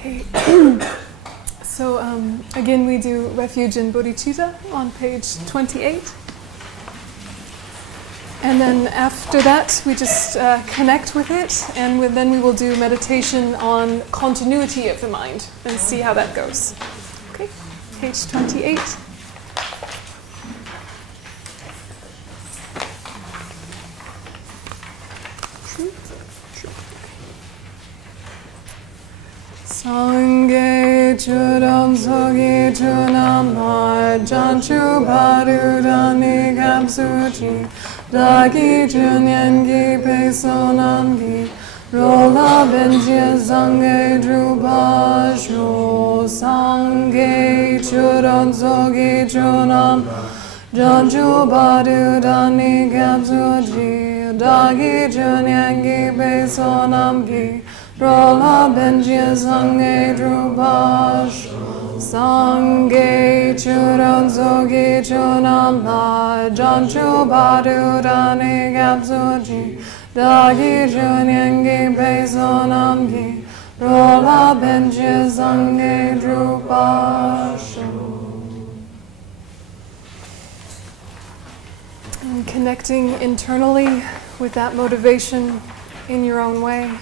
Okay. So again, we do Refuge in Bodhicitta on page 28. And then after that, we just connect with it, and then we will do meditation on continuity of the mind and see how that goes. Okay, page 28. Sangye churam sogi chunam har janchu barudani kapsuchi dagi chunyan gi pesonam gi rola benjia sangye drupasho sangye churam sogi chunam janchu barudani kapsuchi dagi chunyan gi pesonam gi Rola benjia sangye drupash sangye churan zogi chunam la janchu badurani kapsuji dagi chunyangi pesonam gi rola benjia sangye drupash. And connecting internally with that motivation in your own way.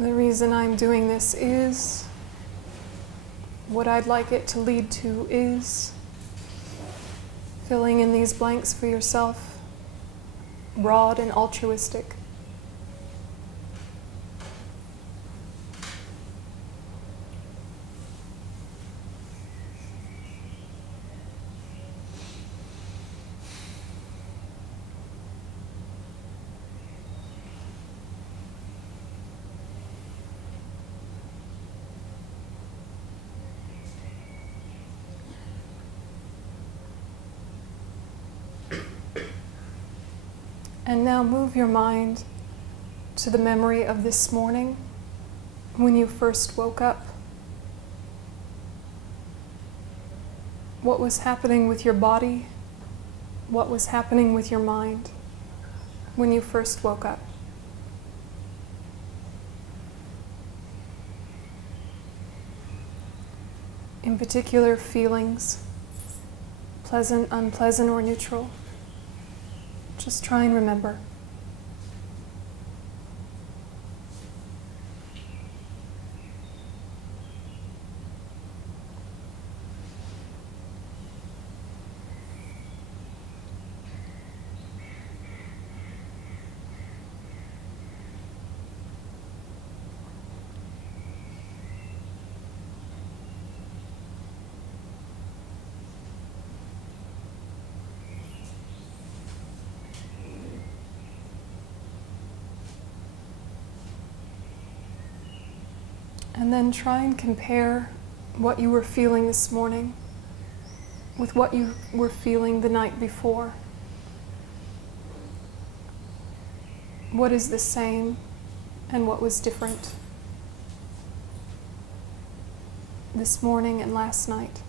The reason I'm doing this is, what I'd like it to lead to is, filling in these blanks for yourself, broad and altruistic. And now move your mind to the memory of this morning when you first woke up. What was happening with your body? What was happening with your mind when you first woke up? In particular, feelings, pleasant, unpleasant, or neutral. Just try and remember. And then try and compare what you were feeling this morning with what you were feeling the night before. What is the same and what was different this morning and last night?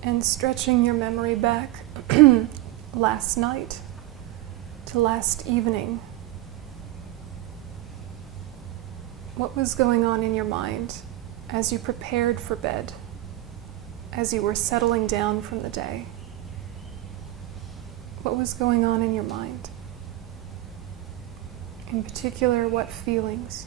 And stretching your memory back last night to last evening. What was going on in your mind as you prepared for bed, as you were settling down from the day? What was going on in your mind? In particular, what feelings?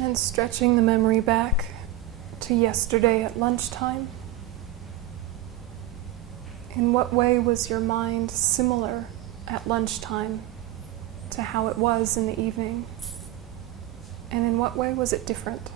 And stretching the memory back to yesterday at lunchtime. In what way was your mind similar at lunchtime to how it was in the evening? And in what way was it different?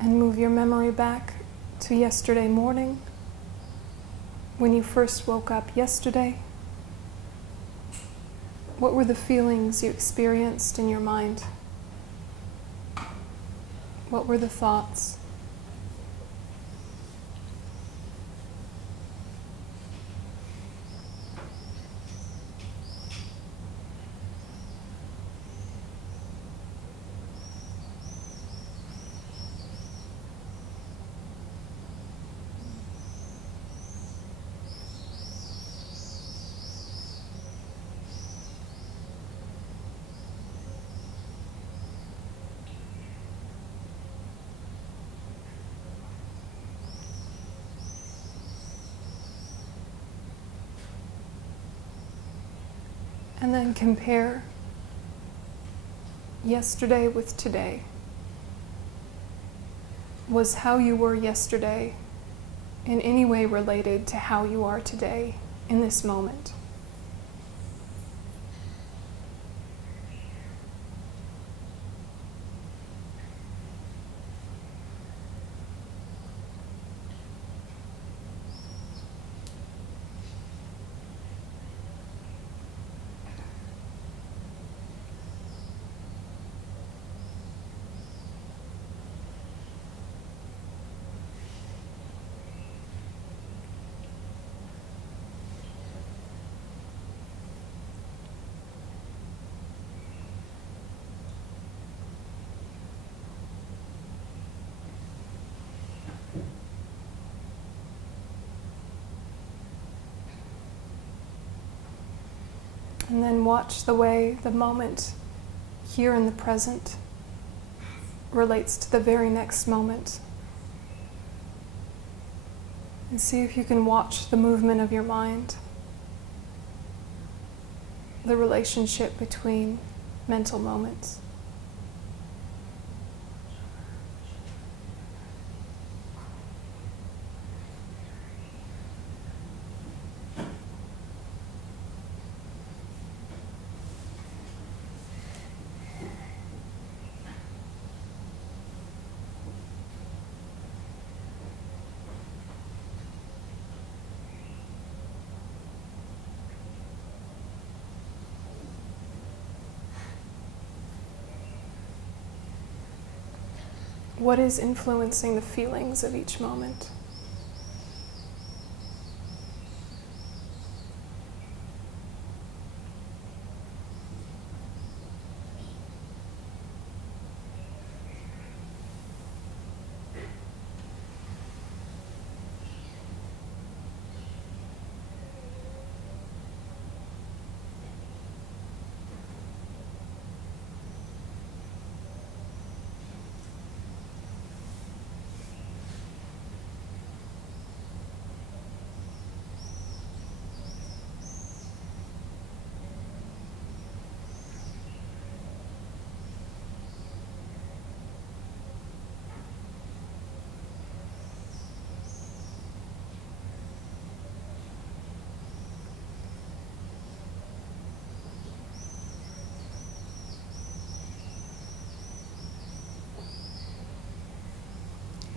And move your memory back to yesterday morning, when you first woke up yesterday. What were the feelings you experienced in your mind? What were the thoughts? And then compare yesterday with today. Was how you were yesterday in any way related to how you are today in this moment? And then watch the way the moment here in the present relates to the very next moment. And see if you can watch the movement of your mind, the relationship between mental moments. What is influencing the feelings of each moment?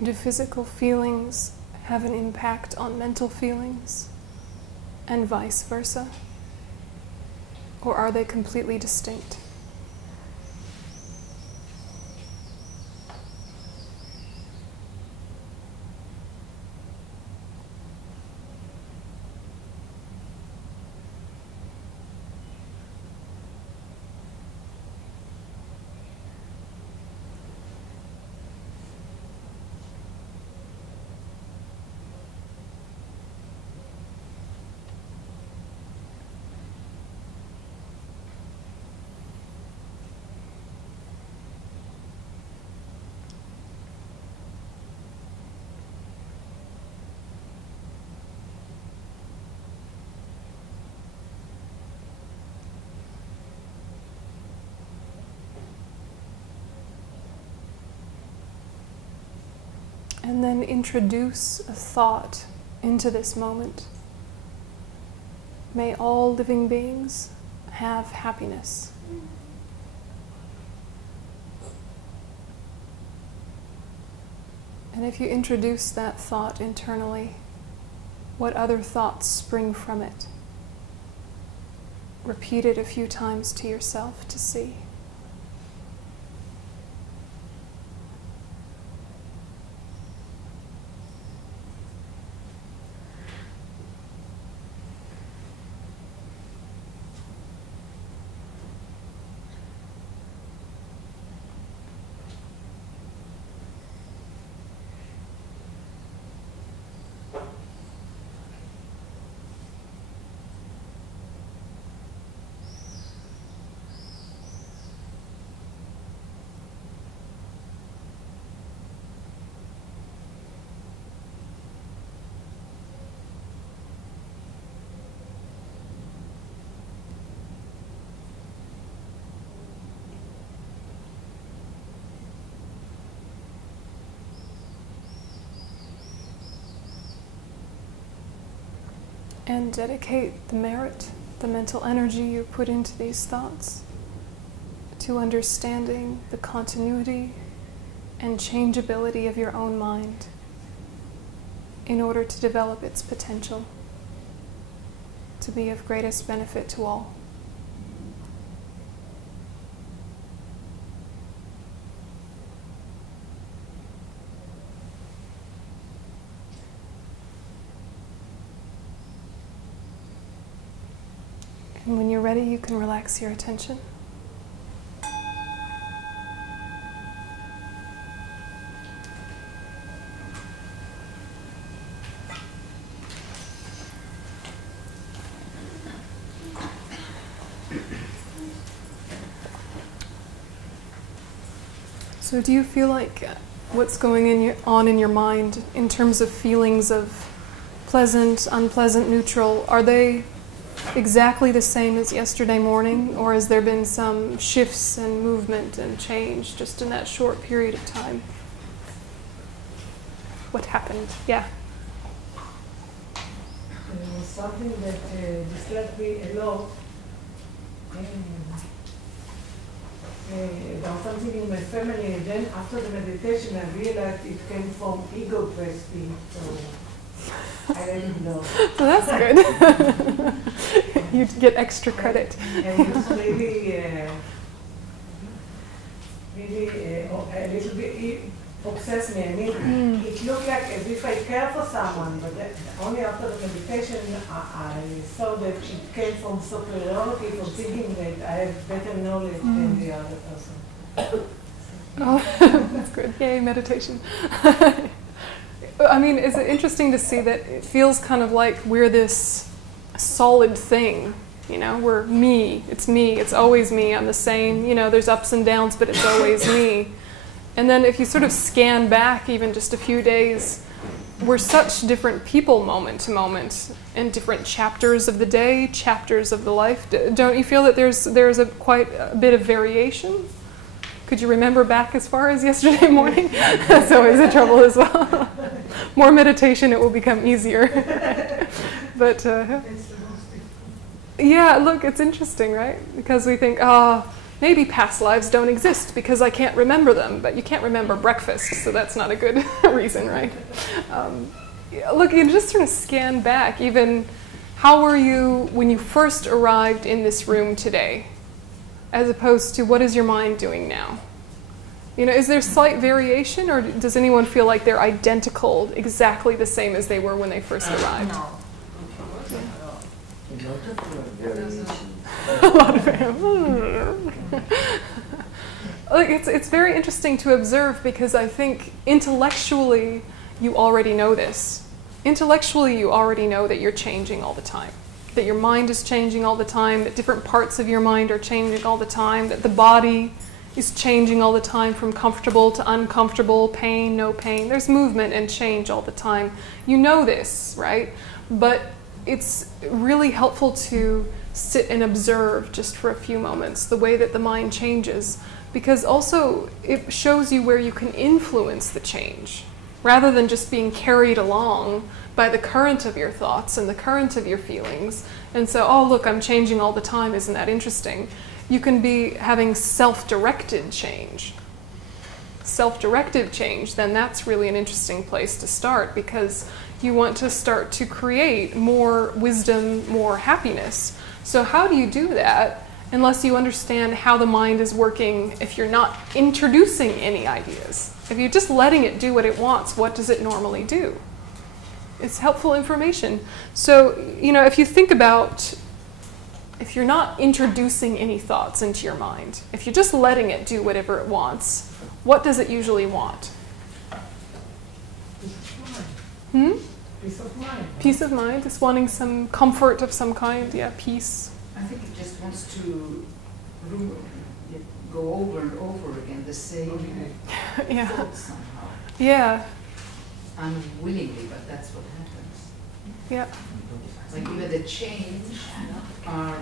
Do physical feelings have an impact on mental feelings, and vice versa? Or are they completely distinct? And then introduce a thought into this moment. May all living beings have happiness. And if you introduce that thought internally, what other thoughts spring from it? Repeat it a few times to yourself to see. And dedicate the merit, the mental energy you put into these thoughts, to understanding the continuity and changeability of your own mind in order to develop its potential to be of greatest benefit to all. And when you're ready, you can relax your attention. So do you feel like what's going on in your mind in terms of feelings of pleasant, unpleasant, neutral, are they exactly the same as yesterday morning, or has there been some shifts and movement and change just in that short period of time? What happened? Yeah. There was something that disturbed me a lot. About something in my family, and then after the meditation I realized it came from ego grasping, so I didn't know. So that's good. You get extra credit. And it's really, a little bit obsessed me. I mean, it looked like as if I care for someone, but only after the meditation I saw that it came from superiority, from thinking that I have better knowledge than the other person. Oh, that's good. Yay, meditation. I mean, is it interesting to see that it feels kind of like we're this solid thing, you know, we're me, it's always me, I'm the same, you know, there's ups and downs, but it's always me. And then if you sort of scan back even just a few days, we're such different people moment to moment, in different chapters of the day, chapters of the life. Don't you feel that there's quite a bit of variation? Could you remember back as far as yesterday morning? That's always a trouble as well. More meditation, it will become easier. But yeah, look, it's interesting, right? Because we think, maybe past lives don't exist because I can't remember them, but you can't remember breakfast, so that's not a good reason, right? Look, you just sort of scan back, even how were you when you first arrived in this room today, as opposed to what is your mind doing now? You know, is there slight variation, or does anyone feel like they're identical, exactly the same as they were when they first arrived? No. A lot of variation. Look, it's very interesting to observe, because I think intellectually you already know this. Intellectually you already know that you're changing all the time, that your mind is changing all the time, that different parts of your mind are changing all the time, that the body is changing all the time from comfortable to uncomfortable, pain, no pain. There's movement and change all the time. You know this, right? But it's really helpful to sit and observe just for a few moments the way that the mind changes, because also it shows you where you can influence the change rather than just being carried along by the current of your thoughts and the current of your feelings. And so, oh look, I'm changing all the time, isn't that interesting? You can be having self-directed change. Self-directed change, then that's really an interesting place to start, because you want to start to create more wisdom, more happiness. So how do you do that unless you understand how the mind is working if you're not introducing any ideas? If you're just letting it do what it wants, what does it normally do? It's helpful information. So, you know, if you think about, if you're not introducing any thoughts into your mind, if you're just letting it do whatever it wants, what does it usually want? Peace of mind. Peace of mind. It's wanting some comfort of some kind. Yeah, peace. I think it just wants to go over and over again the same Yeah. thoughts somehow. Yeah. Unwillingly, but that's what happens. Yeah. Like even the change are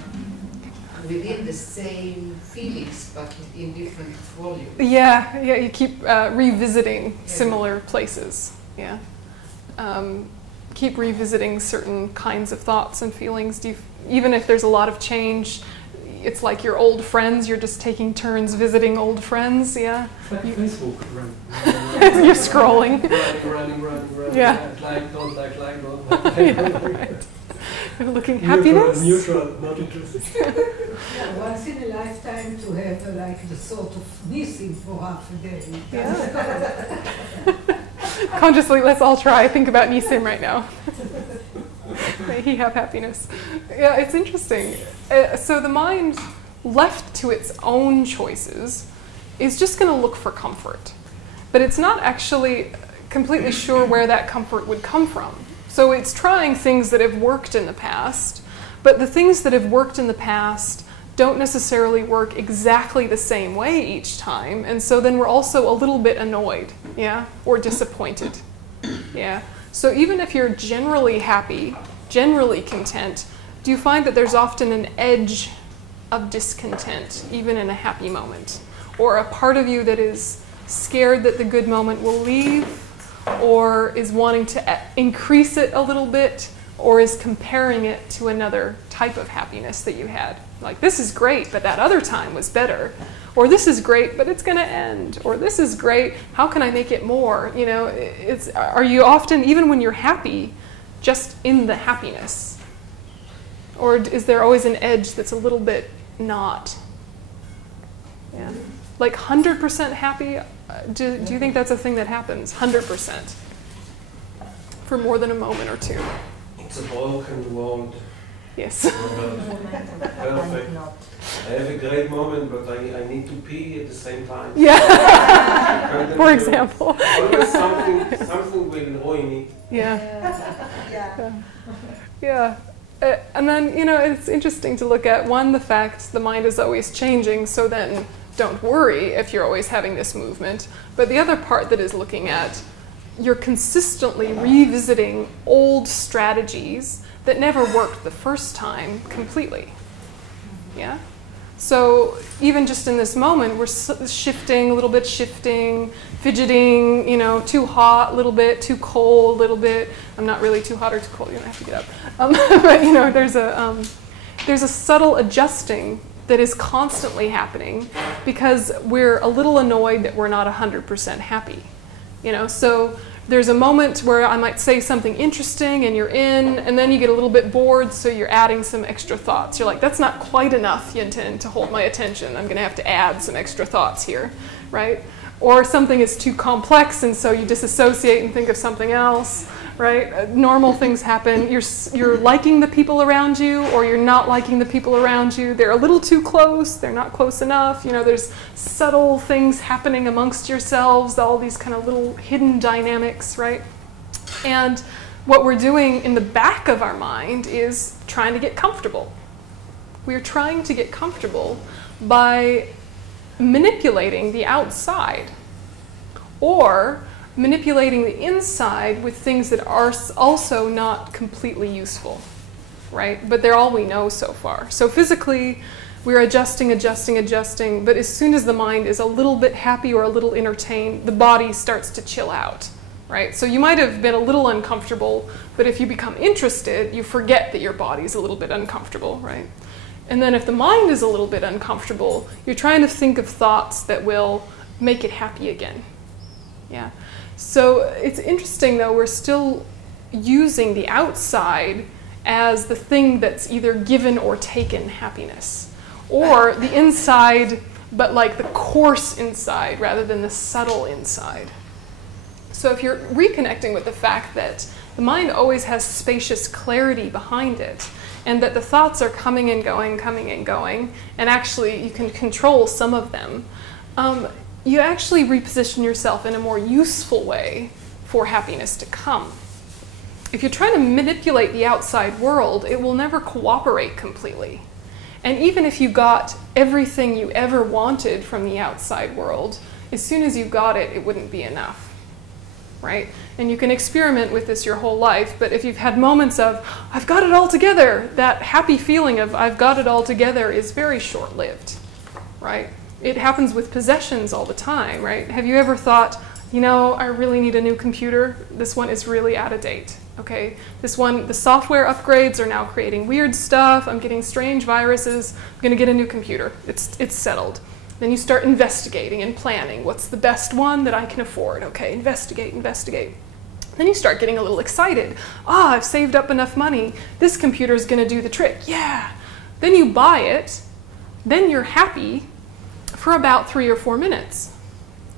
within the same feelings, but in different volumes. Yeah. Yeah. You keep revisiting similar places. Yeah. Keep revisiting certain kinds of thoughts and feelings. Even if there's a lot of change, it's like your old friends. You're just taking turns visiting old friends. Yeah. It's like Facebook. You're scrolling. Running. Yeah. Like, don't like, don't like. Yeah, right. You're looking happiness. Neutral, not interested. Yeah, once in a lifetime to have like the sort of missing for half a day. Yeah. Consciously, let's all try. Think about Nisim right now. May he have happiness. Yeah, it's interesting. So the mind, left to its own choices, is just going to look for comfort. But it's not actually completely sure where that comfort would come from. So it's trying things that have worked in the past, but the things that have worked in the past don't necessarily work exactly the same way each time, and so then we're also a little bit annoyed, yeah, or disappointed, yeah. So even if you're generally happy, generally content, do you find that there's often an edge of discontent, even in a happy moment, or a part of you that is scared that the good moment will leave, or is wanting to increase it a little bit, or is comparing it to another type of happiness that you had? Like, this is great, but that other time was better. Or this is great, but it's going to end. Or this is great, how can I make it more? You know, are you often, even when you're happy, just in the happiness? Or is there always an edge that's a little bit not? Yeah. Like 100% happy, do you think that's a thing that happens? 100%? For more than a moment or two? It's a broken world. Yes. Perfect. I have a great moment, but I need to pee at the same time. Yeah. For example. Always something will ruin it. Yeah. Yeah. And then, you know, it's interesting to look at, one, the fact the mind is always changing, so then don't worry if you're always having this movement. But the other part that is looking at, you're consistently revisiting old strategies that never worked the first time completely. Yeah? So even just in this moment, we're shifting, a little bit shifting, fidgeting, you know, too hot a little bit, too cold a little bit. I'm not really too hot or too cold, you don't have to get up. But you know, there's a subtle adjusting that is constantly happening because we're a little annoyed that we're not 100% happy. You know, so there's a moment where I might say something interesting and you're in, and then you get a little bit bored, so you're adding some extra thoughts. You're like, that's not quite enough, Yonten, to hold my attention. I'm going to have to add some extra thoughts here, right? Or something is too complex, and so you disassociate and think of something else, right? Normal things happen. You're liking the people around you, or you're not liking the people around you. They're a little too close. They're not close enough. You know, there's subtle things happening amongst yourselves, all these kind of little hidden dynamics, right? And what we're doing in the back of our mind is trying to get comfortable. We're trying to get comfortable by manipulating the outside, or manipulating the inside with things that are also not completely useful, right? But they're all we know so far. So physically, we're adjusting, but as soon as the mind is a little bit happy or a little entertained, the body starts to chill out, right? So you might have been a little uncomfortable, but if you become interested, you forget that your body's a little bit uncomfortable, right? And then if the mind is a little bit uncomfortable, you're trying to think of thoughts that will make it happy again. Yeah. So it's interesting, though, we're still using the outside as the thing that's either given or taken happiness. Or the inside, but like the coarse inside rather than the subtle inside. So if you're reconnecting with the fact that the mind always has spacious clarity behind it, and that the thoughts are coming and going, and actually you can control some of them, you actually reposition yourself in a more useful way for happiness to come. If you're trying to manipulate the outside world, it will never cooperate completely. And even if you got everything you ever wanted from the outside world, as soon as you got it, it wouldn't be enough. Right? And you can experiment with this your whole life, but if you've had moments of, I've got it all together, that happy feeling of I've got it all together is very short-lived, right? It happens with possessions all the time, right? Have you ever thought, you know, I really need a new computer. This one is really out of date, okay? This one, the software upgrades are now creating weird stuff. I'm getting strange viruses. I'm going to get a new computer. It's settled. Then you start investigating and planning. What's the best one that I can afford? Okay, investigate. Then you start getting a little excited. I've saved up enough money. This computer is going to do the trick. Yeah. Then you buy it. Then you're happy for about 3 or 4 minutes,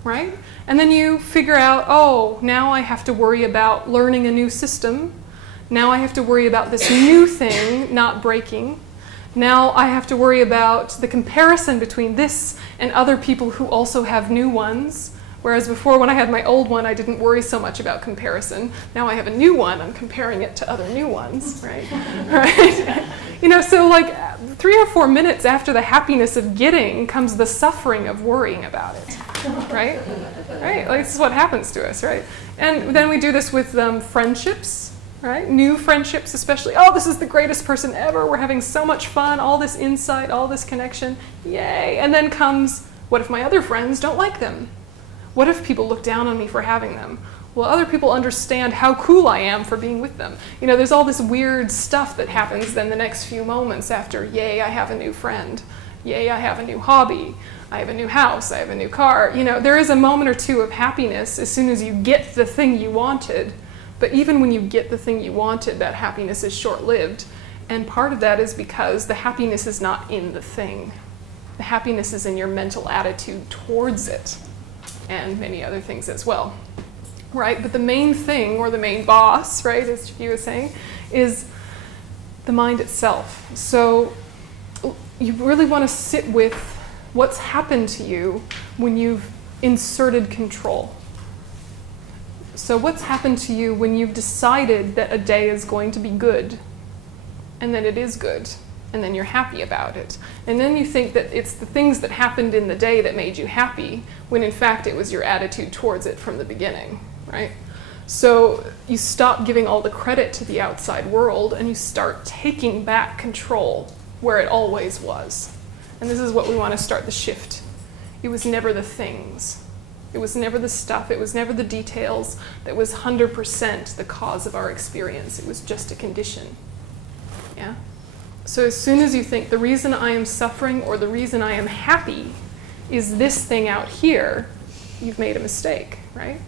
right? And then you figure out, oh, now I have to worry about learning a new system. Now I have to worry about this new thing not breaking. Now I have to worry about the comparison between this and other people who also have new ones. Whereas before, when I had my old one, I didn't worry so much about comparison. Now I have a new one, I'm comparing it to other new ones, right? Right? You know, so like 3 or 4 minutes after the happiness of getting comes the suffering of worrying about it, right? Right? Like, this is what happens to us, right? And then we do this with friendships. Right? New friendships especially. Oh, this is the greatest person ever. We're having so much fun. All this insight, all this connection. Yay. And then comes, what if my other friends don't like them? What if people look down on me for having them? Well, other people understand how cool I am for being with them. You know, there's all this weird stuff that happens then the next few moments after, yay, I have a new friend. Yay, I have a new hobby. I have a new house. I have a new car. You know, there is a moment or two of happiness as soon as you get the thing you wanted. But even when you get the thing you wanted, that happiness is short-lived. And part of that is because the happiness is not in the thing. The happiness is in your mental attitude towards it, and many other things as well. Right? But the main thing, or the main boss, right, as you were saying, is the mind itself. So you really want to sit with what's happened to you when you've inserted control. So what's happened to you when you've decided that a day is going to be good, and then it is good, and then you're happy about it. And then you think that it's the things that happened in the day that made you happy, when in fact it was your attitude towards it from the beginning, right? So you stop giving all the credit to the outside world, and you start taking back control where it always was. And this is what we want to start the shift. It was never the things. It was never the stuff, it was never the details that was 100% the cause of our experience. It was just a condition. Yeah? So as soon as you think the reason I am suffering or the reason I am happy is this thing out here, you've made a mistake, right?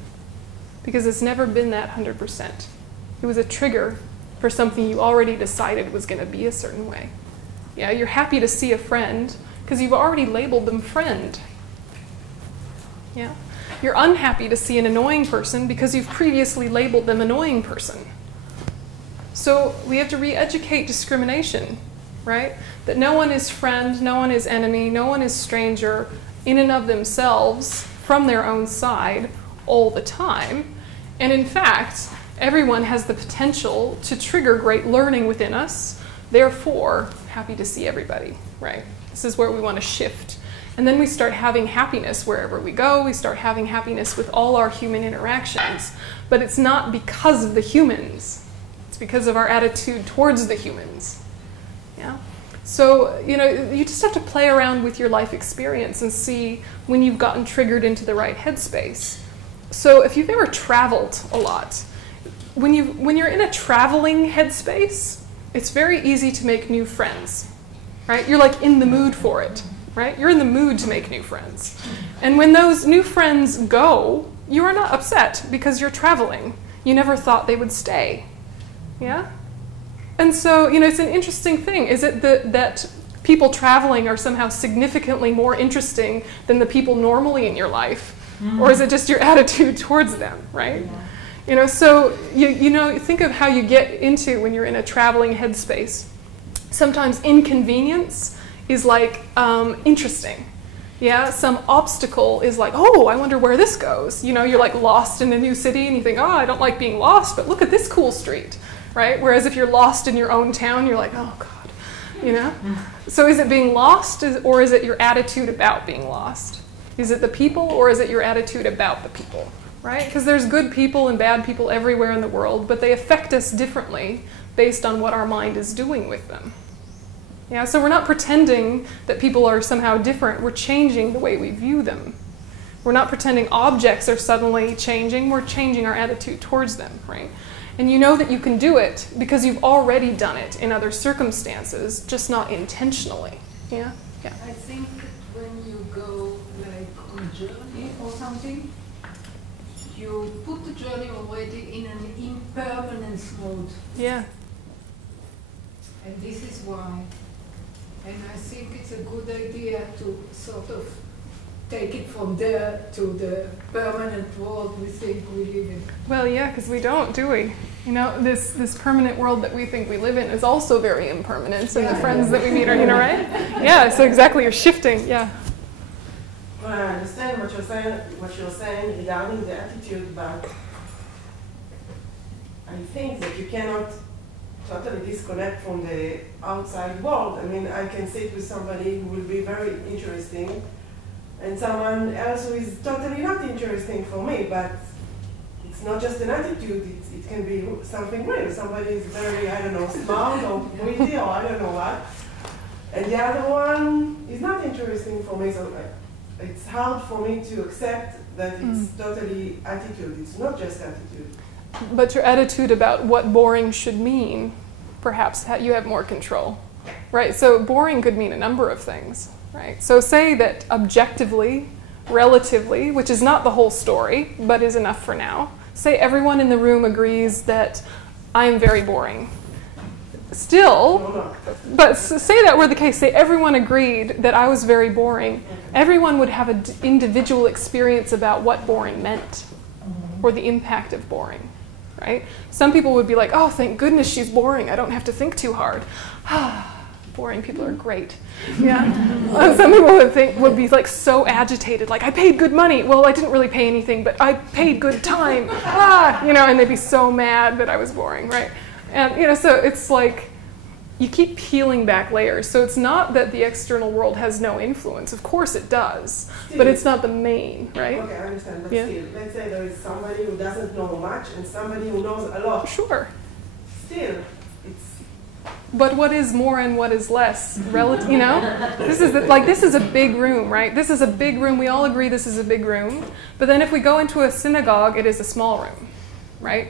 Because it's never been that 100%. It was a trigger for something you already decided was going to be a certain way. Yeah, you're happy to see a friend because you've already labeled them friend. Yeah, you're unhappy to see an annoying person because you've previously labeled them annoying person. So we have to re-educate discrimination, right? That no one is friend, no one is enemy, no one is stranger in and of themselves from their own side all the time. And in fact, everyone has the potential to trigger great learning within us. Therefore, happy to see everybody, right? This is where we want to shift. And then we start having happiness wherever we go. We start having happiness with all our human interactions. But it's not because of the humans. It's because of our attitude towards the humans. Yeah? So, you just have to play around with your life experience and see when you've gotten triggered into the right headspace. So if you've ever traveled a lot, when you're in a traveling headspace, it's very easy to make new friends, right? You're like in the mood for it, right? You're in the mood to make new friends. And when those new friends go, you are not upset because you're traveling. You never thought they would stay, yeah? And so, it's an interesting thing. Is it that people traveling are somehow significantly more interesting than the people normally in your life? Or is it just your attitude towards them, right? Yeah. So, think of how you get into when you're in a traveling headspace. Sometimes inconvenience is like interesting. Yeah, some obstacle is like, oh, I wonder where this goes. You're like lost in a new city and you think, oh, I don't like being lost, but look at this cool street, right? Whereas if you're lost in your own town, you're like, oh, God, So is it being lost or is it your attitude about being lost? Is it the people or is it your attitude about the people, right? Because there's good people and bad people everywhere in the world, but they affect us differently based on what our mind is doing with them. Yeah, so we're not pretending that people are somehow different. We're changing the way we view them. We're not pretending objects are suddenly changing. We're changing our attitude towards them, right? And you know that you can do it because you've already done it in other circumstances, just not intentionally. Yeah? Yeah. I think when you go like on a journey or something, you put the journey already in an impermanence mode. Yeah. And this is why. And I think it's a good idea to sort of take it from there to the permanent world we think we live in. Well, yeah, because we don't, do we? This permanent world that we think we live in is also very impermanent, and the friends that we meet are, right? Yeah, so exactly, you're shifting, yeah. Well, I understand what you're saying regarding the attitude, but I think that you cannot totally disconnect from the outside world. I mean, I can sit with somebody who will be very interesting, and someone else who is totally not interesting for me, but it's not just an attitude, it can be something real. Somebody is very, smart or witty or I don't know what, and the other one is not interesting for me, so it's hard for me to accept that it's totally attitude. It's not just attitude. But your attitude about what boring should mean, perhaps you have more control, right? So boring could mean a number of things, right? So say that objectively, relatively, which is not the whole story, but is enough for now, say everyone in the room agrees that I am very boring. Still, but say that were the case, say everyone agreed that I was very boring, everyone would have an individual experience about what boring meant, or the impact of boring. Right? Some people would be like, oh, thank goodness she's boring. I don't have to think too hard. Boring people are great. Yeah. Some people would be like so agitated, like I paid good money. Well, I didn't really pay anything, but I paid good time. And they'd be so mad that I was boring, right? And so it's like you keep peeling back layers. So it's not that the external world has no influence. Of course it does, but it's not the main, right? Okay, I understand. But still, let's say there is somebody who doesn't know much and somebody who knows a lot. Sure. Still, it's... But what is more and what is less? This is a big room, right? This is a big room. We all agree this is a big room. But then if we go into a synagogue, it is a small room, right?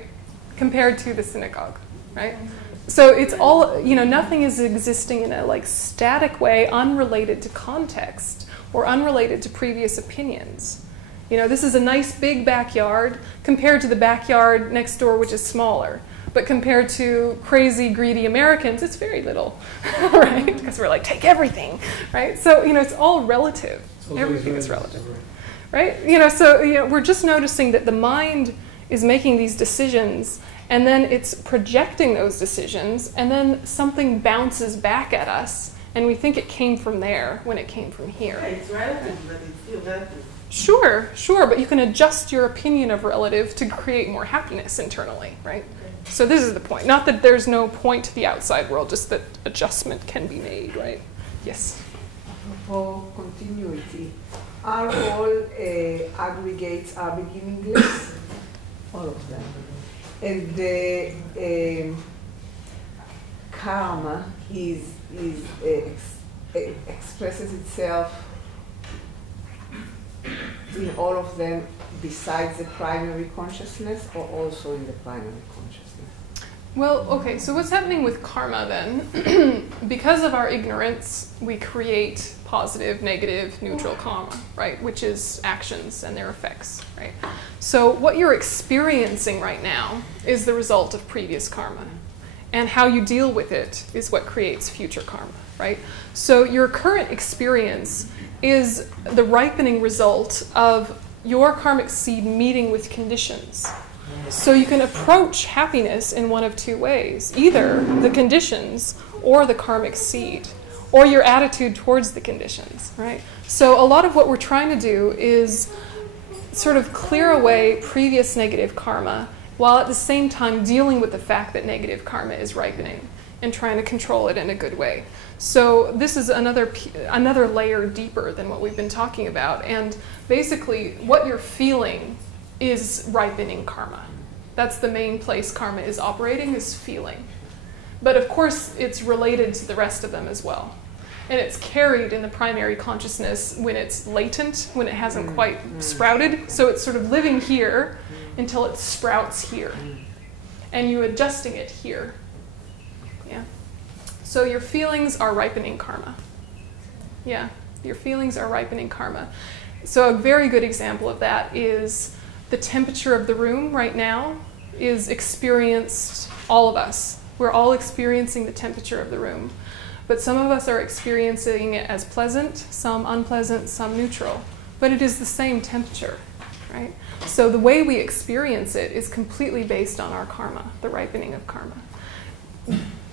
Compared to the synagogue, right? So it's all, nothing is existing in a like static way, unrelated to context or unrelated to previous opinions. This is a nice big backyard compared to the backyard next door, which is smaller. But compared to crazy, greedy Americans, it's very little, right? Because we're like, take everything, right? So, it's all relative. Everything is relative, right? So, we're just noticing that the mind is making these decisions, and then it's projecting those decisions, and then something bounces back at us, and we think it came from there when it came from here. Yeah, it's relative, but it's still relative. Sure, but you can adjust your opinion of relative to create more happiness internally, right? So this is the point. Not that there's no point to the outside world, just that adjustment can be made, right? Yes? For continuity, are all aggregates are beginningless? All of them. And the karma expresses itself in all of them besides the primary consciousness, or also in the primary consciousness? Well, okay, so what's happening with karma then? Because of our ignorance, we create positive, negative, neutral karma, right? Which is actions and their effects, right? So what you're experiencing right now is the result of previous karma. And how you deal with it is what creates future karma, right? So your current experience is the ripening result of your karmic seed meeting with conditions. So you can approach happiness in one of two ways, either the conditions or the karmic seed, or your attitude towards the conditions, right? So a lot of what we're trying to do is sort of clear away previous negative karma while at the same time dealing with the fact that negative karma is ripening and trying to control it in a good way. So this is another layer deeper than what we've been talking about. And basically, what you're feeling is ripening karma. That's the main place karma is operating, is feeling. But of course, it's related to the rest of them as well. And it's carried in the primary consciousness when it's latent, when it hasn't quite sprouted. So it's sort of living here until it sprouts here. And you're adjusting it here. Yeah. So your feelings are ripening karma. Yeah, your feelings are ripening karma. So a very good example of that is the temperature of the room right now is experienced, all of us. We're all experiencing the temperature of the room. But some of us are experiencing it as pleasant, some unpleasant, some neutral. But it is the same temperature, right? So the way we experience it is completely based on our karma, the ripening of karma.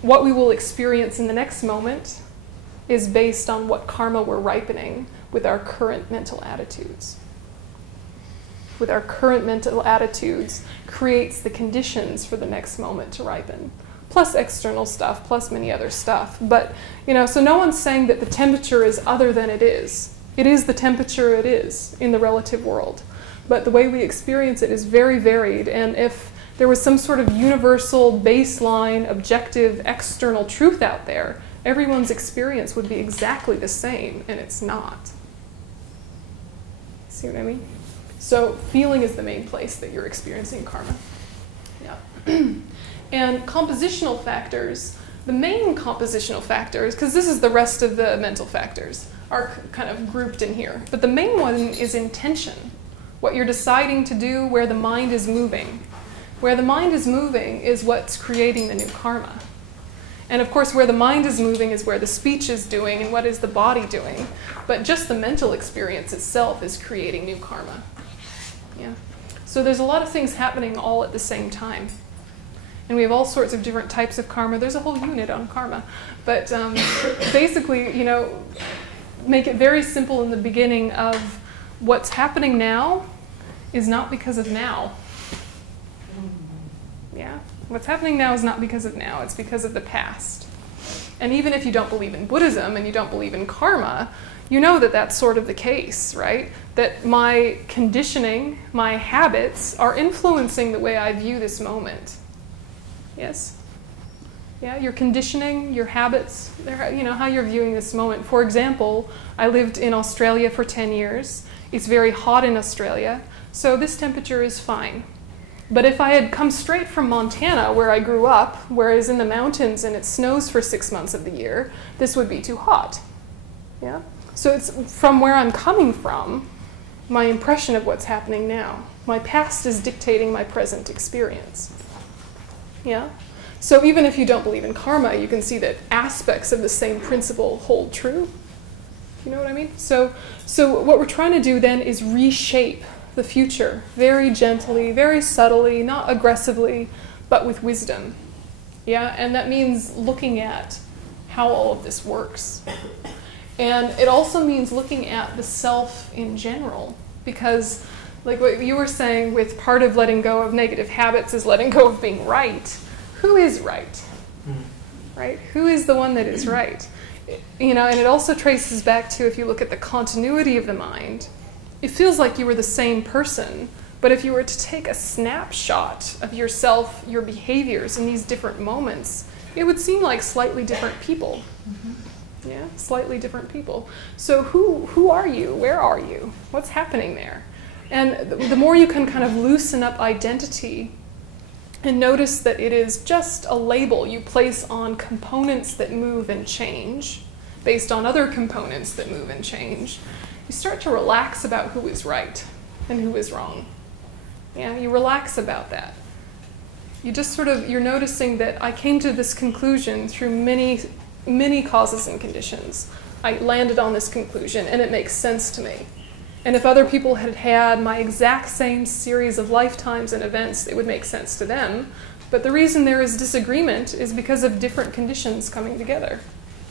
What we will experience in the next moment is based on what karma we're ripening with our current mental attitudes. With our current mental attitudes creates the conditions for the next moment to ripen. Plus external stuff, plus many other stuff. But, so no one's saying that the temperature is other than it is. It is the temperature it is in the relative world. But the way we experience it is very varied. And if there was some sort of universal, baseline, objective, external truth out there, everyone's experience would be exactly the same, and it's not. See what I mean? So feeling is the main place that you're experiencing karma. Yeah. And compositional factors, the main compositional factors, because this is the rest of the mental factors, are kind of grouped in here. But the main one is intention, what you're deciding to do, where the mind is moving. Where the mind is moving is what's creating the new karma. And of course, where the mind is moving is where the speech is doing and what is the body doing. But just the mental experience itself is creating new karma. Yeah. So there's a lot of things happening all at the same time. And we have all sorts of different types of karma. There's a whole unit on karma. But basically, make it very simple in the beginning of what's happening now is not because of now. Yeah? What's happening now is not because of now. It's because of the past. And even if you don't believe in Buddhism and you don't believe in karma, you know that that's sort of the case, right? That my conditioning, my habits are influencing the way I view this moment. Yes? Yeah, your conditioning, your habits, how you're viewing this moment. For example, I lived in Australia for 10 years. It's very hot in Australia, so this temperature is fine. But if I had come straight from Montana, where I grew up, whereas in the mountains and it snows for 6 months of the year, this would be too hot. Yeah? So it's from where I'm coming from, my impression of what's happening now. My past is dictating my present experience. Yeah? So even if you don't believe in karma, you can see that aspects of the same principle hold true. You know what I mean? So what we're trying to do then is reshape the future very gently, very subtly, not aggressively, but with wisdom. Yeah? And that means looking at how all of this works. And it also means looking at the self in general, because like what you were saying with part of letting go of negative habits is letting go of being right. Who is right? Right? Who is the one that is right? You know, and it also traces back to, if you look at the continuity of the mind, it feels like you were the same person, but if you were to take a snapshot of yourself, your behaviors in these different moments, it would seem like slightly different people. Yeah, slightly different people. So who are you? Where are you? What's happening there? And the more you can kind of loosen up identity and notice that it is just a label you place on components that move and change based on other components that move and change, you start to relax about who is right and who is wrong. Yeah, you relax about that. You just sort of, you're noticing that I came to this conclusion through many causes and conditions. I landed on this conclusion and it makes sense to me. And if other people had had my exact same series of lifetimes and events, it would make sense to them. But the reason there is disagreement is because of different conditions coming together,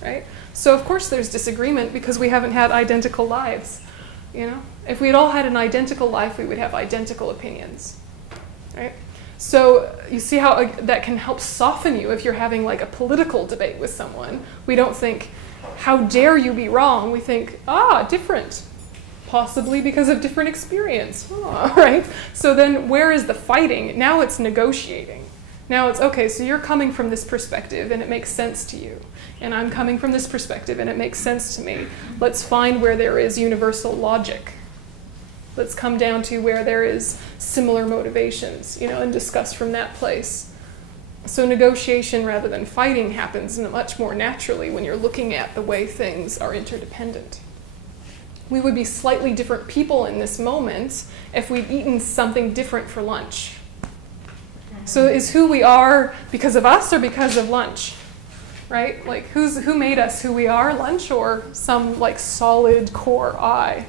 right? So of course there's disagreement because we haven't had identical lives, you know? If we'd all had an identical life, we would have identical opinions, right? So you see how that can help soften you if you're having like a political debate with someone. We don't think, how dare you be wrong? We think, different. Possibly because of different experience, right? So then where is the fighting? Now it's negotiating. Now it's, okay, so you're coming from this perspective and it makes sense to you. And I'm coming from this perspective and it makes sense to me. Let's find where there is universal logic. Let's come down to where there is similar motivations, you know, and discuss from that place. So negotiation rather than fighting happens much more naturally when you're looking at the way things are interdependent. We would be slightly different people in this moment if we'd eaten something different for lunch. So is who we are because of us or because of lunch? Right? Like who made us who we are, lunch or some like solid core I?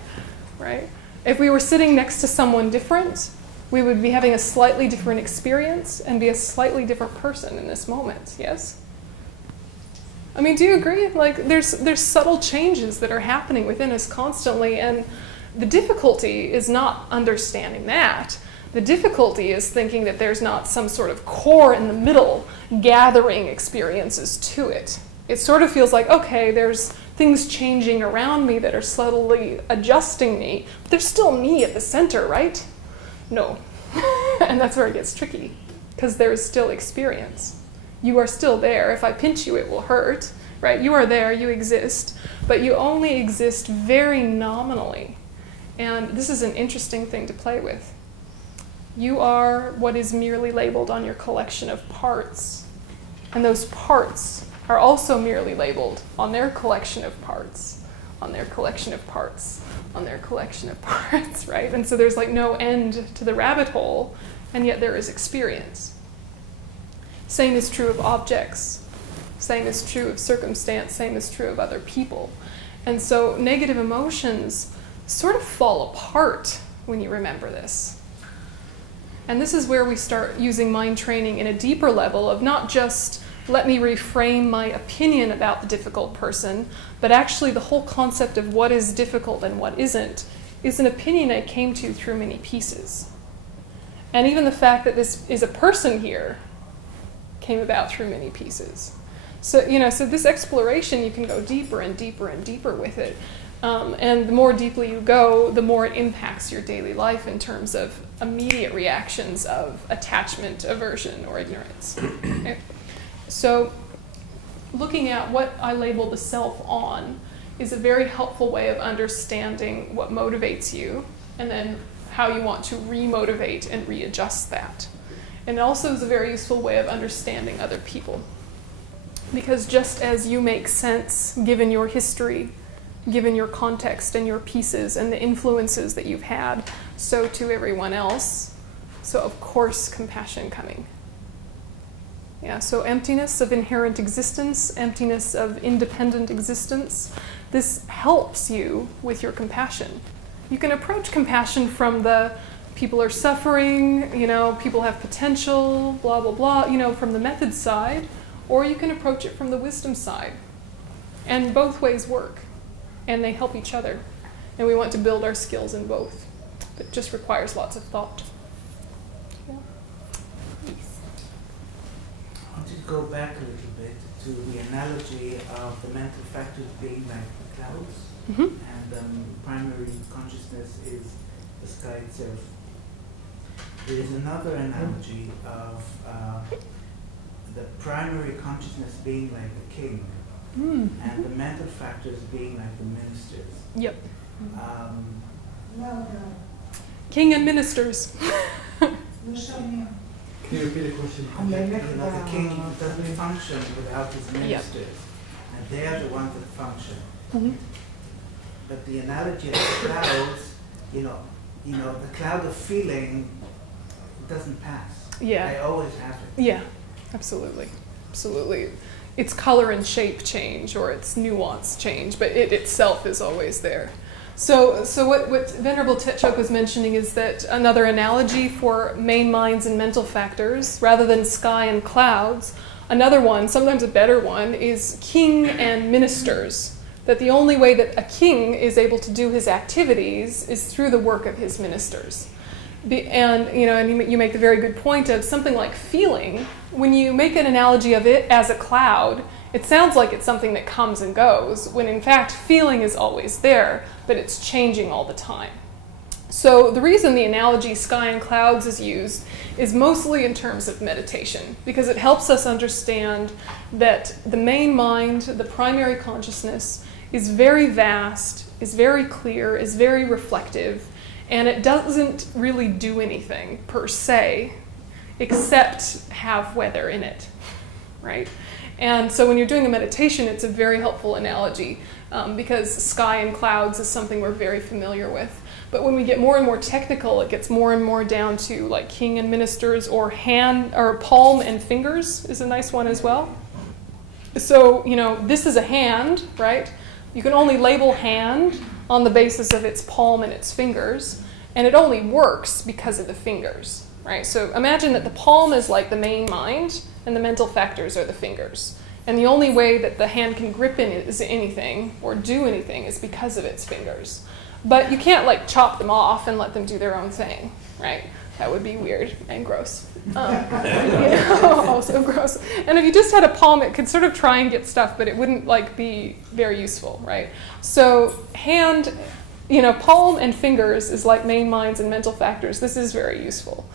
Right? If we were sitting next to someone different, we would be having a slightly different experience and be a slightly different person in this moment, yes? I mean, do you agree? Like, there's subtle changes that are happening within us constantly, and the difficulty is not understanding that. The difficulty is thinking that there's not some sort of core in the middle gathering experiences to it. It sort of feels like, okay, there's things changing around me that are subtly adjusting me, but there's still me at the center, right? No. And that's where it gets tricky, because there is still experience. You are still there. If I pinch you, it will hurt, right? You are there, you exist, but you only exist very nominally. And this is an interesting thing to play with. You are what is merely labeled on your collection of parts. And those parts are also merely labeled on their collection of parts, on their collection of parts, on their collection of parts, right? And so there's like no end to the rabbit hole, and yet there is experience. Same is true of objects. Same is true of circumstance. Same is true of other people. And so negative emotions sort of fall apart when you remember this. And this is where we start using mind training in a deeper level of not just let me reframe my opinion about the difficult person, but actually the whole concept of what is difficult and what isn't is an opinion I came to through many pieces. And even the fact that this is a person here came about through many pieces. So, you know, so this exploration, you can go deeper and deeper and deeper with it. And the more deeply you go, the more it impacts your daily life in terms of immediate reactions of attachment, aversion, or ignorance. Okay? So looking at what I label the self on is a very helpful way of understanding what motivates you and then how you want to remotivate and readjust that. And it also is a very useful way of understanding other people. Because just as you make sense, given your history, given your context and your pieces and the influences that you've had, so to everyone else. So of course, compassion coming. Yeah, so emptiness of inherent existence, emptiness of independent existence, this helps you with your compassion. You can approach compassion from the people are suffering, people have potential, blah, blah, blah, from the method side, or you can approach it from the wisdom side. And both ways work, and they help each other. And we want to build our skills in both. It just requires lots of thought. Yeah. I want to go back a little bit to the analogy of the mental factors being like the clouds, and primary consciousness is the sky itself. There is another analogy of the primary consciousness being like the king, and the mental factors being like the ministers. Yep. No. King and ministers. Can you repeat the question? The king doesn't function without his ministers, and they're the ones that function. But the analogy of the clouds, the cloud of feeling doesn't pass. Yeah. They always have it. Yeah, absolutely. Absolutely. Its color and shape change, or its nuance change, but it itself is always there. So what Venerable Tetchok was mentioning is that another analogy for main minds and mental factors, rather than sky and clouds, another one, sometimes a better one, is king and ministers. That the only way that a king is able to do his activities is through the work of his ministers. And you make the very good point of something like feeling. When you make an analogy of it as a cloud, it sounds like it's something that comes and goes, when in fact feeling is always there, but it's changing all the time. So the reason the analogy sky and clouds is used is mostly in terms of meditation, because it helps us understand that the main mind, the primary consciousness, is very vast, is very clear, is very reflective, and it doesn't really do anything per se, except have weather in it, right? And so when you're doing a meditation, it's a very helpful analogy, because sky and clouds is something we're very familiar with. But when we get more and more technical, it gets more and more down to like king and ministers, or hand or palm and fingers is a nice one as well. So, this is a hand, right? You can only label hand on the basis of its palm and its fingers, and it only works because of the fingers, right? So imagine that the palm is like the main mind, and the mental factors are the fingers. And the only way that the hand can grip anything or do anything is because of its fingers. But you can't like chop them off and let them do their own thing, right? That would be weird and gross. Also gross. And if you just had a palm, it could sort of try and get stuff, but it wouldn't like be very useful, right? So hand, palm and fingers is like main minds and mental factors. This is very useful.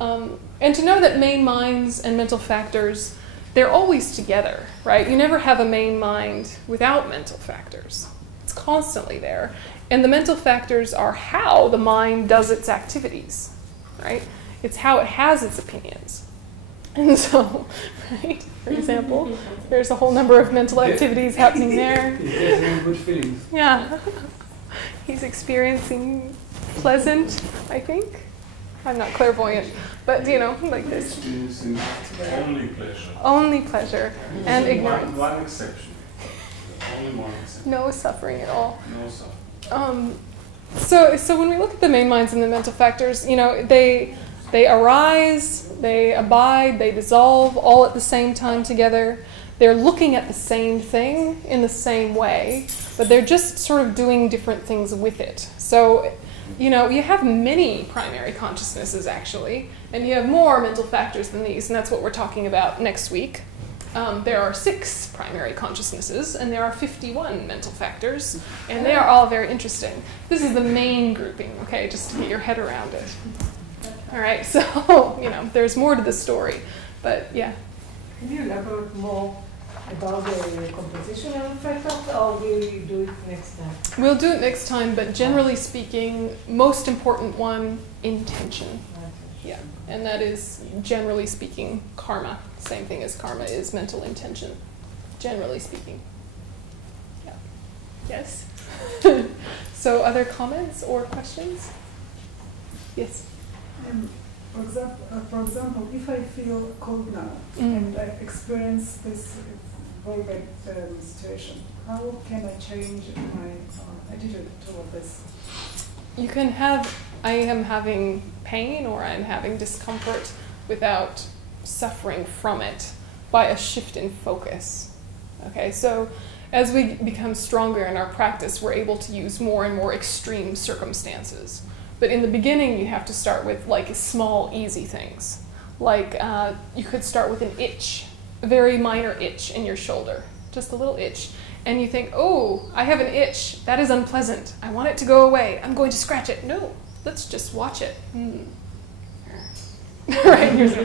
And to know that main minds and mental factors, they're always together, right? You never have a main mind without mental factors. It's constantly there. And the mental factors are how the mind does its activities, right? It's how it has its opinions. And so, right, for example, there's a whole number of mental activities happening there. He's getting good feelings. Yeah. He's experiencing pleasant, I think. I'm not clairvoyant, but like this. Experiencing only pleasure. Only pleasure and ignorance. One exception. Only one exception. No suffering at all. No suffering. So when we look at the main minds and the mental factors, they arise, they abide, they dissolve all at the same time together. They're looking at the same thing in the same way, but they're just sort of doing different things with it. So, you have many primary consciousnesses actually, and you have more mental factors than these, and that's what we're talking about next week. There are 6 primary consciousnesses, and there are 51 mental factors, and they are all very interesting. This is the main grouping, okay, just to get your head around it. All right, so, there's more to the story, but yeah. Can you elaborate more about the compositional factors, or will you do it next time? We'll do it next time, but generally speaking, most important one, intention. Yeah, and that is, generally speaking, karma. Same thing as karma is mental intention, generally speaking. Yeah. Yes? So other comments or questions? Yes? For example, if I feel cold now and I experience this very bad situation, how can I change my attitude toward this? You can have, I am having pain or I'm having discomfort without suffering from it by a shift in focus. Okay, so as we become stronger in our practice, we're able to use more and more extreme circumstances. But in the beginning, you have to start with like small, easy things. Like you could start with an itch, a very minor itch in your shoulder, just a little itch. And you think, oh, I have an itch. That is unpleasant. I want it to go away. I'm going to scratch it. No, let's just watch it. Right, here's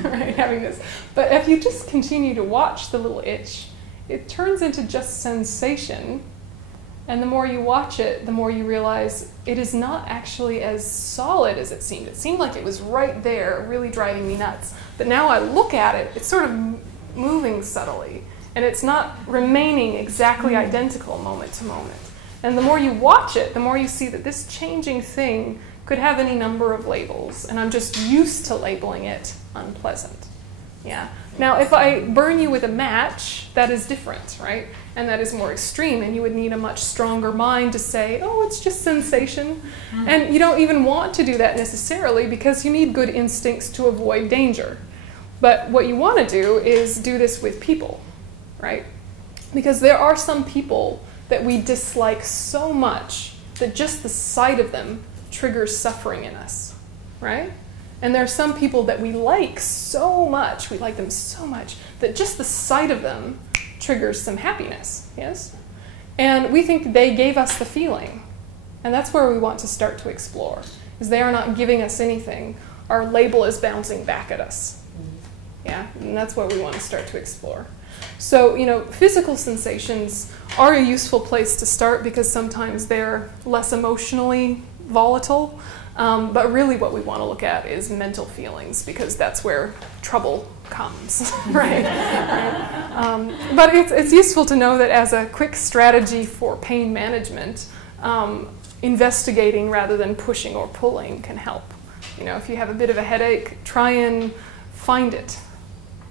right, having this. But if you just continue to watch the little itch, it turns into just sensation. And the more you watch it, the more you realize it is not actually as solid as it seemed. It seemed like it was right there, really driving me nuts. But now I look at it, it's sort of moving subtly. And it's not remaining exactly identical moment to moment. And the more you watch it, the more you see that this changing thing could have any number of labels. And I'm just used to labeling it unpleasant. Yeah. Now, if I burn you with a match, that is different, right? And that is more extreme, and you would need a much stronger mind to say, oh, it's just sensation. And you don't even want to do that necessarily because you need good instincts to avoid danger. But what you want to do is do this with people, right? Because there are some people that we dislike so much that just the sight of them triggers suffering in us, right? And there are some people that we like so much, we like them so much, that just the sight of them triggers some happiness, yes? And we think they gave us the feeling. And that's where we want to start to explore, is they are not giving us anything. Our label is bouncing back at us. Yeah, and that's what we want to start to explore. So, you know, physical sensations are a useful place to start because sometimes they're less emotionally volatile. But really what we want to look at is mental feelings because that's where trouble comes, right? But it's useful to know that as a quick strategy for pain management, investigating rather than pushing or pulling can help. You know, if you have a bit of a headache, try and find it.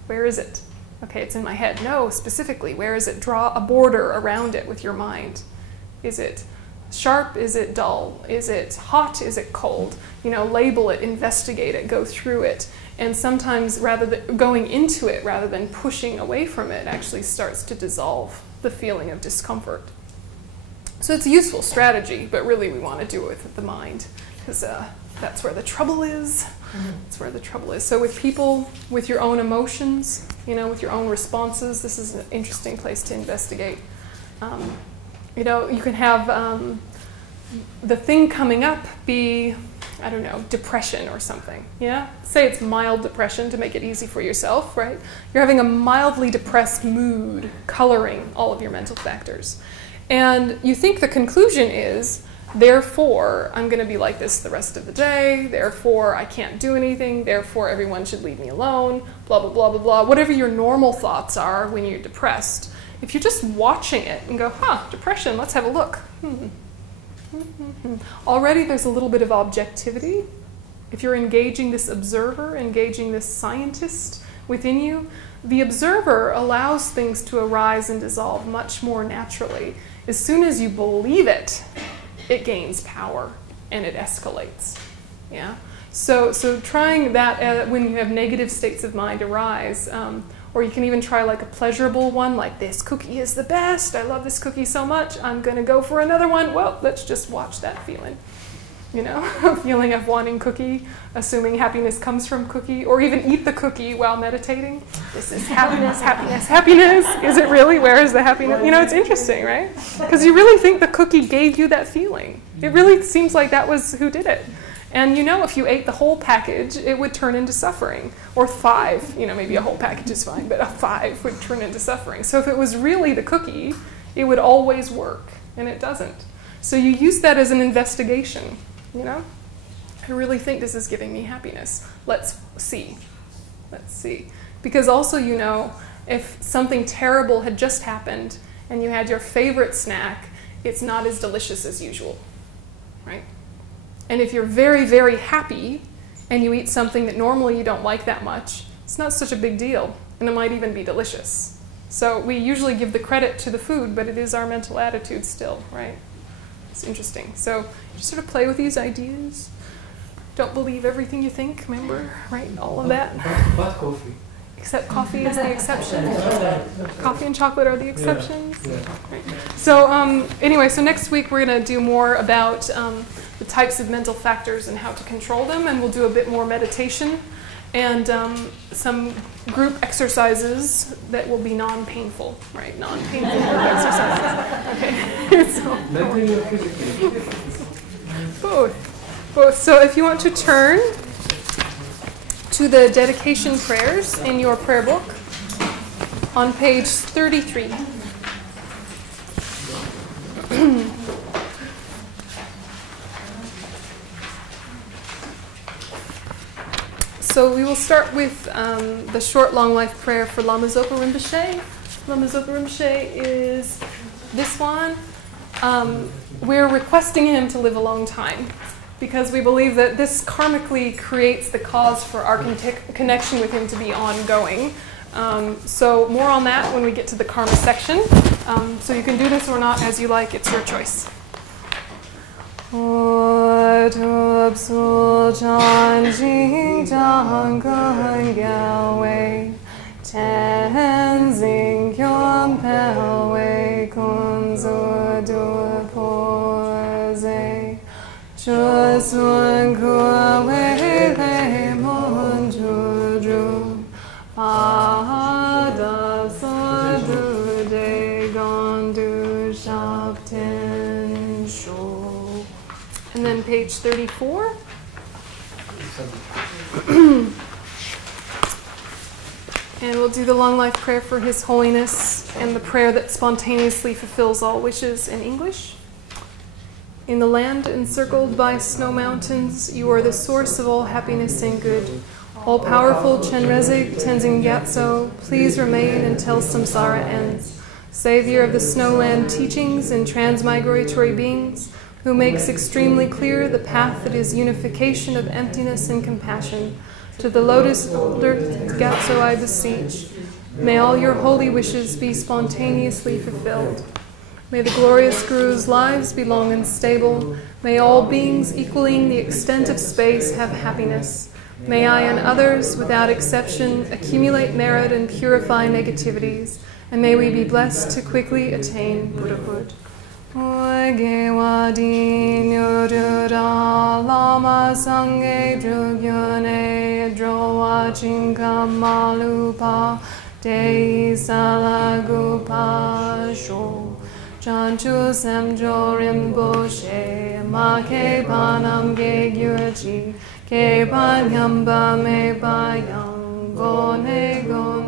Where is it? Okay, it's in my head. No, specifically, where is it? Draw a border around it with your mind. Is it sharp? Is it dull? Is it hot? Is it cold? You know, label it, investigate it, go through it. And sometimes rather than going into it rather than pushing away from it actually starts to dissolve the feeling of discomfort. So it's a useful strategy, but really we want to do it with the mind because that's where the trouble is. That's where the trouble is. So with people, with your own emotions, you know, with your own responses, this is an interesting place to investigate. You know, you can have the thing coming up be, I don't know, depression or something, yeah? Say it's mild depression to make it easy for yourself, right? You're having a mildly depressed mood coloring all of your mental factors. And you think the conclusion is, therefore, I'm going to be like this the rest of the day, therefore, I can't do anything, therefore, everyone should leave me alone, blah, blah, blah, blah, blah. Whatever your normal thoughts are when you're depressed, if you're just watching it and go, depression, let's have a look. Already there's a little bit of objectivity. If you're engaging this observer, engaging this scientist within you, the observer allows things to arise and dissolve much more naturally. As soon as you believe it, it gains power and it escalates. Yeah. So trying that when you have negative states of mind arise, or you can even try like a pleasurable one, like this cookie is the best. I love this cookie so much. I'm going to go for another one. Well, let's just watch that feeling. You know, feeling of wanting cookie, assuming happiness comes from cookie, or even eat the cookie while meditating. This is happiness, happiness, happiness. Is it really? Where is the happiness? You know, it's interesting, right? Because you really think the cookie gave you that feeling. It really seems like that was who did it. And you know, if you ate the whole package, it would turn into suffering. Or 5, you know, maybe a whole package is fine, but a 5 would turn into suffering. So if it was really the cookie, it would always work, and it doesn't. So you use that as an investigation, you know? I really think this is giving me happiness. Let's see. Let's see. Because also, you know, if something terrible had just happened and you had your favorite snack, it's not as delicious as usual, right? And if you're very, very happy and you eat something that normally you don't like that much, it's not such a big deal, and it might even be delicious. So we usually give the credit to the food, but it is our mental attitude still, right? It's interesting. So just sort of play with these ideas. Don't believe everything you think, remember, right? All of that. But coffee. Except coffee is the exception. Coffee and chocolate are the exceptions. Right. So anyway, so next week we're going to do more about the types of mental factors and how to control them, and we'll do a bit more meditation and some group exercises that will be non-painful, right? Non-painful group exercises. Okay. So, Mentally or physically? both. So if you want to turn to the dedication prayers in your prayer book on page 33. So we will start with the short long life prayer for Lama Zopa Rinpoche. Lama Zopa Rinpoche is this one. We're requesting him to live a long time, because we believe that this karmically creates the cause for our connection with him to be ongoing. So more on that when we get to the karma section. So you can do this or not as you like, it's your choice. Chusun kuwe le mon juju pada sadu de gondu shakten sho. And then page 34. And we'll do the long life prayer for His Holiness and the prayer that spontaneously fulfills all wishes in English. In the land encircled by snow mountains, you are the source of all happiness and good. All-powerful Chenrezig Tenzin Gyatso, please remain until samsara ends. Savior of the snowland teachings and transmigratory beings, who makes extremely clear the path that is unification of emptiness and compassion. To the lotus holder Gyatso I beseech, may all your holy wishes be spontaneously fulfilled. May the glorious Guru's lives be long and stable. May all beings equaling the extent of space have happiness. May I and others, without exception, accumulate merit and purify negativities. And may we be blessed to quickly attain Buddhahood. Lama Sangye Drugyone Drowa Chinkam Malupa Dei Salagupa Sho Chanchu Semjo Rinpoche Ma Ke Panam Ge Gyurji Ke Panyamba Me Payang Gone Gone